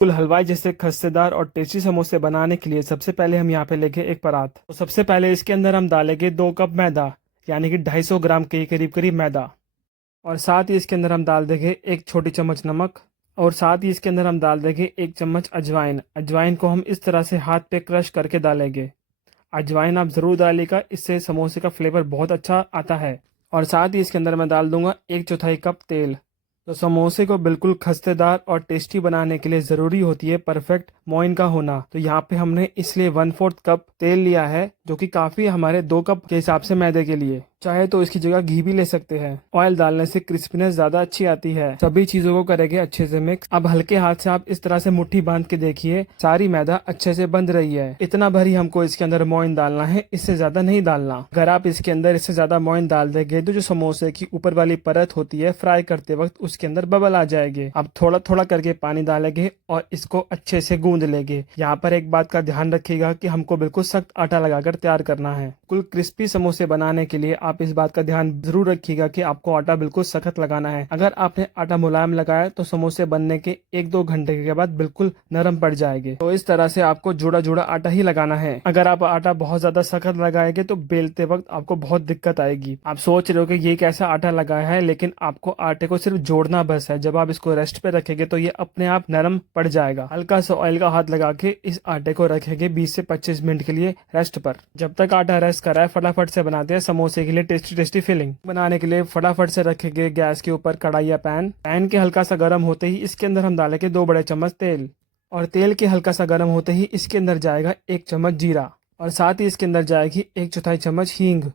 Full हलवाई जैसे खस्तेदार और टेस्टी समोसे बनाने के लिए सबसे पहले हम यहाँ पे लेंगे एक परात। तो सबसे पहले इसके अंदर हम डालेंगे 2 कप मैदा, यानी कि 250 ग्राम के करीब करीब मैदा। और साथ ही इसके अंदर हम डाल देंगे 1 छोटी चम्मच नमक। और साथ ही इसके अंदर हम डाल देंगे 1 चम्मच अजवाइन। अजवाइन को हम इस तरह से हाथ पे क्रश करके डालेंगे। अजवाइन आप ज़रूर डालिएगा, इससे समोसे का फ्लेवर बहुत अच्छा आता है। और साथ ही इसके अंदर मैं डाल दूंगा 1/4 कप तेल। तो समोसे को बिल्कुल खस्तेदार और टेस्टी बनाने के लिए ज़रूरी होती है परफेक्ट मोइन का होना। तो यहाँ पे हमने इसलिए 1/4 कप तेल लिया है, जो कि काफ़ी हमारे 2 कप के हिसाब से मैदे के लिए। चाहे तो इसकी जगह घी भी ले सकते हैं। ऑयल डालने से क्रिस्पीनेस ज़्यादा अच्छी आती है। सभी चीज़ों को करेंगे अच्छे से मिक्स। अब हल्के हाथ से आप इस तरह से मुट्ठी बांध के देखिए, सारी मैदा अच्छे से बंध रही है। इतना भरी हमको इसके अंदर मोइन डालना है, इससे ज़्यादा नहीं डालना। अगर आप इसके अंदर इससे ज़्यादा मोइन डाल देंगे तो जो समोसे की ऊपर वाली परत होती है फ्राई करते वक्त उसके अंदर बबल आ जाएंगे। अब थोड़ा थोड़ा करके पानी डालेंगे और इसको अच्छे से गूंद लेंगे। यहाँ पर एक बात का ध्यान रखिएगा कि हमको बिल्कुल सख्त आटा लगाकर तैयार करना है। कुल क्रिस्पी समोसे बनाने के लिए आप इस बात का ध्यान जरूर रखिएगा कि आपको आटा बिल्कुल सख्त लगाना है। अगर आपने आटा मुलायम लगाया तो समोसे बनने के 1-2 घंटे के बाद बिल्कुल नरम पड़ जाएंगे। तो इस तरह से आपको जोड़ा जोड़ा आटा ही लगाना है। अगर आप आटा बहुत ज्यादा सख्त लगाएंगे तो बेलते वक्त आपको बहुत दिक्कत आएगी। आप सोच रहे हो कि ये कैसा आटा लगाया है, लेकिन आपको आटे को सिर्फ जोड़ना बस है। जब आप इसको रेस्ट पे रखेंगे तो ये अपने आप नरम पड़ जाएगा। हल्का सा ऑयल का हाथ लगा के इस आटे को रखेंगे 20 से 25 मिनट के लिए रेस्ट पर। जब तक आटा रेस्ट कर रहा है फटाफट से बनाते हैं समोसे के लिए टेस्टी टेस्टी फिलिंग। बनाने के लिए फटाफट से रखेंगे गैस के ऊपर कढ़ाई या पैन के हल्का सा गर्म होते ही इसके अंदर हम डालेंगे 2 बड़े चम्मच तेल। और तेल के हल्का सा गर्म होते ही इसके अंदर जाएगा 1 चम्मच जीरा। और साथ ही इसके अंदर जाएगी 1/4 चम्मच हींग।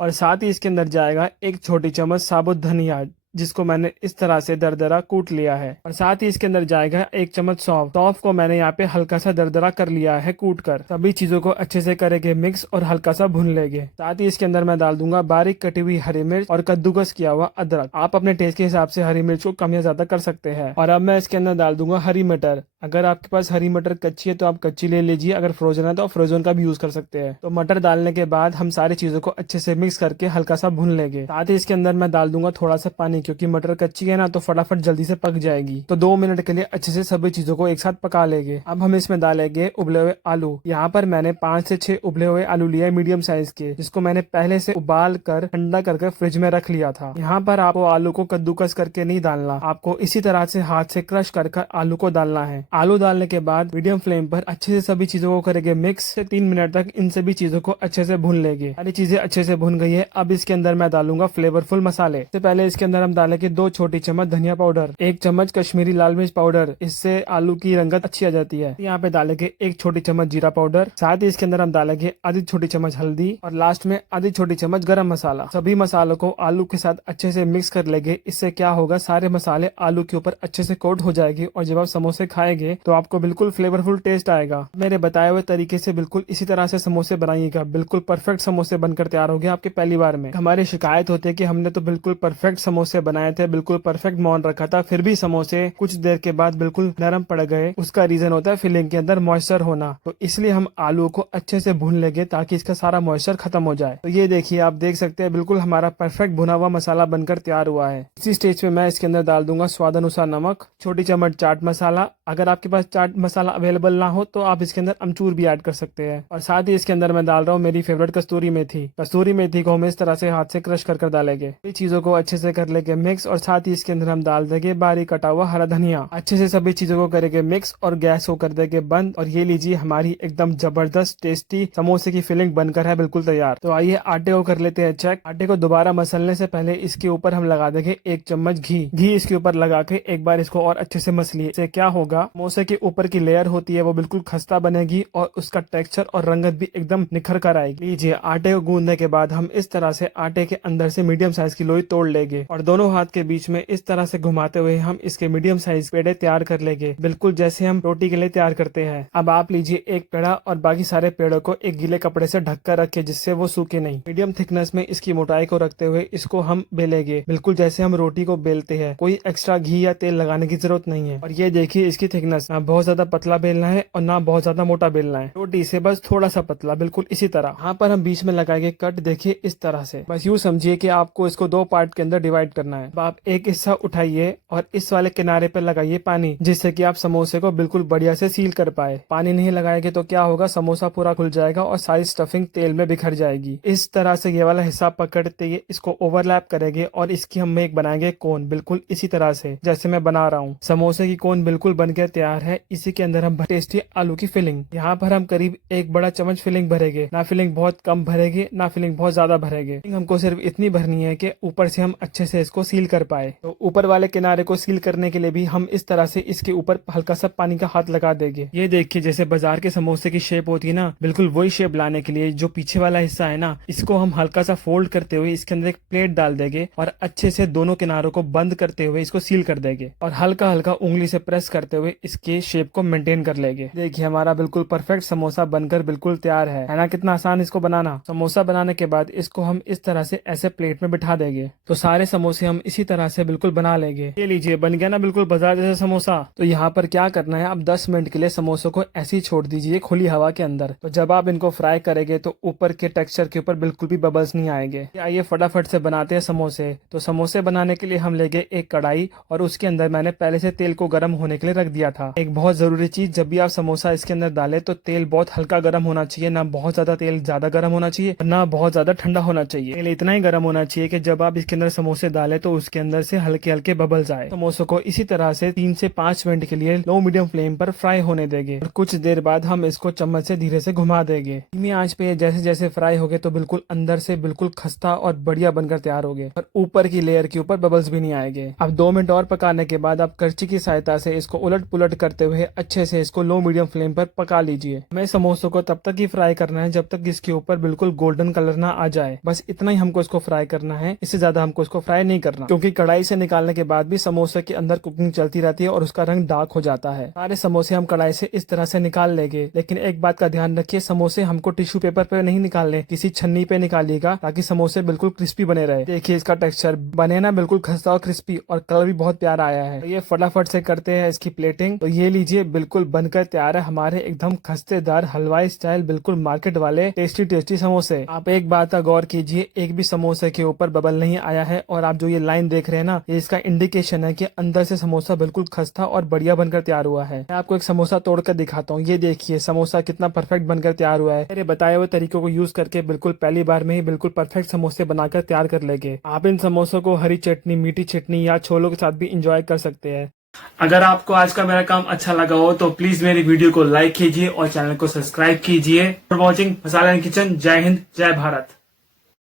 और साथ ही इसके अंदर जाएगा 1 छोटी चम्मच साबुत धनिया, जिसको मैंने इस तरह से दरदरा कूट लिया है। और साथ ही इसके अंदर जाएगा 1 चम्मच सौंफ। सौंफ को मैंने यहाँ पे हल्का सा दरदरा कर लिया है कूट कर। सभी चीजों को अच्छे से करेंगे मिक्स और हल्का सा भून लेंगे। साथ ही इसके अंदर मैं डाल दूंगा बारीक कटी हुई हरी मिर्च और कद्दूकस किया हुआ अदरक। आप अपने टेस्ट के हिसाब से हरी मिर्च को कम या ज्यादा कर सकते हैं। और अब मैं इसके अंदर डाल दूंगा हरी मटर। अगर आपके पास हरी मटर कच्ची है तो आप कच्ची ले लीजिए, अगर फ्रोजन है तो फ्रोजन का भी यूज कर सकते हैं। तो मटर डालने के बाद हम सारी चीजों को अच्छे से मिक्स करके हल्का सा भून लेंगे। साथ ही इसके अंदर मैं डाल दूंगा थोड़ा सा पानी, क्योंकि मटर कच्ची है ना तो फटाफट जल्दी से पक जाएगी। तो 2 मिनट के लिए अच्छे से सभी चीजों को एक साथ पका लेंगे। अब हम इसमें डालेंगे उबले हुए आलू। यहाँ पर मैंने 5 से 6 उबले हुए आलू लिए मीडियम साइज के, जिसको मैंने पहले से उबाल कर ठंडा करके फ्रिज में रख लिया था। यहाँ पर आपको आलू को कद्दूकस करके नहीं डालना, आपको इसी तरह से हाथ से क्रश कर आलू को डालना है। आलू डालने के बाद मीडियम फ्लेम पर अच्छे से सभी चीजों को करेंगे मिक्स। से 3 मिनट तक इन सभी चीजों को अच्छे से भून लेंगे। सारी चीजें अच्छे से भून गई है। अब इसके अंदर मैं डालूंगा फ्लेवरफुल मसाले। इससे पहले इसके अंदर हम डालेंगे 2 छोटी चम्मच धनिया पाउडर, 1 चम्मच कश्मीरी लाल मिर्च पाउडर, इससे आलू की रंगत अच्छी आ जाती है। यहाँ पे डालेंगे 1 छोटी चम्मच जीरा पाउडर। साथ ही इसके अंदर हम डालेंगे आधी छोटी चम्मच हल्दी और लास्ट में आधी छोटी चम्मच गरम मसाला। सभी मसालों को आलू के साथ अच्छे से मिक्स कर लेंगे। इससे क्या होगा, सारे मसाले आलू के ऊपर अच्छे से कोट हो जाएगी और जब आप समोसे खाएंगे तो आपको बिल्कुल फ्लेवरफुल टेस्ट आएगा। मेरे बताए हुए तरीके से बिल्कुल इसी तरह से समोसे बनाइएगा। बिल्कुल परफेक्ट समोसे बनकर तैयार हो गए आपके पहली बार में। हमारी शिकायत होती है कि हमने तो बिल्कुल परफेक्ट समोसे बनाए थे, बिल्कुल परफेक्ट मौन रखा था, फिर भी समोसे कुछ देर के बाद बिल्कुल नरम पड़ गए। उसका रीजन होता है फिलिंग के अंदर मॉइस्चर होना। तो इसलिए हम आलू को अच्छे से भून लेंगे ताकि इसका सारा मॉइस्चर खत्म हो जाए। तो ये देखिए, आप देख सकते हैं बिल्कुल हमारा परफेक्ट भुना हुआ मसाला बनकर तैयार हुआ है। इसी स्टेज पे मैं इसके अंदर डाल दूंगा स्वाद अनुसार नमक, छोटी चम्मच चाट मसाला। अगर आपके पास चाट मसाला अवेलेबल ना हो तो आप इसके अंदर अमचूर भी ऐड कर सकते हैं। और साथ ही इसके अंदर मैं डाल रहा हूँ मेरी फेवरेट कस्तूरी मेथी। कस्तूरी मेथी को हम इस तरह से हाथ से क्रश कर डालेंगे। ये चीजों को अच्छे से कर लेंगे मिक्स। और साथ ही इसके अंदर हम डाल देंगे बारीक कटा हुआ हरा धनिया। अच्छे से सभी चीजों को करेंगे मिक्स और गैस को कर देंगे बंद। और ये लीजिए, हमारी एकदम जबरदस्त टेस्टी समोसे की फिलिंग बनकर है बिल्कुल तैयार। तो आइए आटे को कर लेते हैं चेक। आटे को दोबारा मसलने से पहले इसके ऊपर हम लगा देंगे 1 चम्मच घी इसके ऊपर लगा के एक बार इसको और अच्छे से मसलिए। इससे क्या होगा, समोसे के ऊपर की लेयर होती है वो बिल्कुल खस्ता बनेगी और उसका टेक्सचर और रंगत भी एकदम निखर कर आएगी। लीजिए, आटे को गूंदने के बाद हम इस तरह से आटे के अंदर से मीडियम साइज की लोई तोड़ लेंगे और दोनों हाथ के बीच में इस तरह से घुमाते हुए हम इसके मीडियम साइज पेड़े तैयार कर लेंगे, बिल्कुल जैसे हम रोटी के लिए तैयार करते हैं। अब आप लीजिए एक पेड़ा और बाकी सारे पेड़ों को एक गीले कपड़े से ढककर रखे, जिससे वो सूखे नहीं। मीडियम थिकनेस में इसकी मोटाई को रखते हुए इसको हम बेलेंगे, बिल्कुल जैसे हम रोटी को बेलते हैं। कोई एक्स्ट्रा घी या तेल लगाने की जरूरत नहीं है। और ये देखिए इसकी थिकनेस, ना बहुत ज्यादा पतला बेलना है और ना बहुत ज्यादा मोटा बेलना है। रोटी से बस थोड़ा सा पतला, बिल्कुल इसी तरह। यहाँ पर हम बीच में लगाएंगे कट, देखिए इस तरह से। बस यूँ समझिए कि आपको इसको 2 पार्ट के अंदर डिवाइड करना करना है। अब आप एक हिस्सा उठाइए और इस वाले किनारे पे लगाइए पानी, जिससे कि आप समोसे को बिल्कुल बढ़िया से सील कर पाए। पानी नहीं लगाएंगे तो क्या होगा, समोसा पूरा खुल जाएगा और सारी स्टफिंग तेल में बिखर जाएगी। इस तरह से ये वाला हिस्सा पकड़ते ही इसको ओवरलैप करेंगे और इसकी हम एक बनाएंगे कोन, बिल्कुल इसी तरह से जैसे मैं बना रहा हूँ। समोसे की कोन बिल्कुल बनकर तैयार है। इसी के अंदर हम टेस्टी आलू की फिलिंग, यहाँ पर हम करीब 1 बड़ा चम्मच फिलिंग भरेंगे। ना फिलिंग बहुत कम भरेंगे, ना फिलिंग बहुत ज्यादा भरेंगे। हमको सिर्फ इतनी भरनी है कि ऊपर से हम अच्छे से इसको सील कर पाए। तो ऊपर वाले किनारे को सील करने के लिए भी हम इस तरह से इसके ऊपर हल्का सा पानी का हाथ लगा देंगे। ये देखिए जैसे बाजार के समोसे की शेप होती है ना, बिल्कुल वही शेप लाने के लिए जो पीछे वाला हिस्सा है ना, इसको हम हल्का सा फोल्ड करते हुए इसके अंदर एक प्लेट डाल देंगे और अच्छे से दोनों किनारों को बंद करते हुए इसको सील कर देंगे और हल्का हल्का उंगली से प्रेस करते हुए इसके शेप को मेंटेन कर लेंगे। देखिए हमारा बिल्कुल परफेक्ट समोसा बनकर बिल्कुल तैयार है ना। कितना आसान इसको बनाना। समोसा बनाने के बाद इसको हम इस तरह से ऐसे प्लेट में बिठा देंगे। तो सारे समोसे हम इसी तरह से बिल्कुल बना लेंगे। ये लीजिए बन गया ना बिल्कुल बाजार जैसा समोसा। तो यहाँ पर क्या करना है, आप 10 मिनट के लिए समोसों को ऐसे ही छोड़ दीजिए खुली हवा के अंदर। तो जब आप इनको फ्राई करेंगे तो ऊपर के टेक्सचर के ऊपर बिल्कुल भी बबल्स नहीं आएंगे। आइए फटाफट से बनाते हैं समोसे। तो समोसे बनाने के लिए हम लेंगे एक कढ़ाई और उसके अंदर मैंने पहले से तेल को गर्म होने के लिए रख दिया था। एक बहुत जरूरी चीज, जब भी आप समोसा इसके अंदर डालें तो तेल बहुत हल्का गर्म होना चाहिए, ना बहुत ज्यादा तेल ज्यादा गर्म होना चाहिए, ना बहुत ज्यादा ठंडा होना चाहिए। तेल इतना ही गर्म होना चाहिए कि जब आप इसके अंदर समोसे डालें तो उसके अंदर से हल्के हल्के बबल्स आए। समोसों को इसी तरह से 3 से 5 मिनट के लिए लो मीडियम फ्लेम पर फ्राई होने देंगे और कुछ देर बाद हम इसको चम्मच से धीरे से घुमा देंगे। धीमी आंच पे जैसे जैसे फ्राई हो गए तो बिल्कुल अंदर से बिल्कुल खस्ता और बढ़िया बनकर तैयार हो गए और ऊपर की लेयर के ऊपर बबल्स भी नहीं आएंगे। अब 2 मिनट और पकाने के बाद आप करछी की सहायता से इसको उलट पुलट करते हुए अच्छे से इसको लो मीडियम फ्लेम पर पका लीजिए। हमें समोसों को तब तक ही फ्राई करना है जब तक इसके ऊपर बिल्कुल गोल्डन कलर ना आ जाए। बस इतना ही हमको इसको फ्राई करना है, इससे ज्यादा हमको इसको फ्राई नहीं करना, क्योंकि कढ़ाई से निकालने के बाद भी समोसे के अंदर कुकिंग चलती रहती है और उसका रंग डार्क हो जाता है। सारे समोसे हम कढ़ाई से इस तरह से निकाल लेंगे, लेकिन एक बात का ध्यान रखिए, समोसे हमको टिश्यू पेपर पे नहीं निकालने, किसी छन्नी पे निकालिएगा ताकि समोसे बिल्कुल क्रिस्पी बने रहे। देखिए इसका टेक्सचर बने ना बिल्कुल खस्ता और क्रिस्पी और कलर भी बहुत प्यारा आया है। तो ये फटाफट से करते हैं इसकी प्लेटिंग। तो ये लीजिए बिल्कुल बनकर तैयार है हमारे एकदम खस्तेदार हलवाई स्टाइल बिल्कुल मार्केट वाले टेस्टी टेस्टी समोसे। आप एक बात का गौर कीजिए, एक भी समोसे के ऊपर बबल नहीं आया है और आप जो ये लाइन देख रहे हैं ना, ये इसका इंडिकेशन है कि अंदर से समोसा बिल्कुल खस्ता और बढ़िया बनकर तैयार हुआ है। मैं आपको एक समोसा तोड़कर दिखाता हूँ। ये देखिए समोसा कितना परफेक्ट बनकर तैयार हुआ है। मेरे बताए हुए तरीकों को यूज करके बिल्कुल पहली बार में ही बिल्कुल परफेक्ट समोसे बनाकर तैयार कर लेंगे। आप इन समोसों को हरी चटनी, मीठी चटनी या छोलों के साथ भी इंजॉय कर सकते हैं। अगर आपको आज का मेरा काम अच्छा लगा हो तो प्लीज मेरी वीडियो को लाइक कीजिए और चैनल को सब्सक्राइब कीजिए। For watching masala in kitchen. जय हिंद, जय भारत।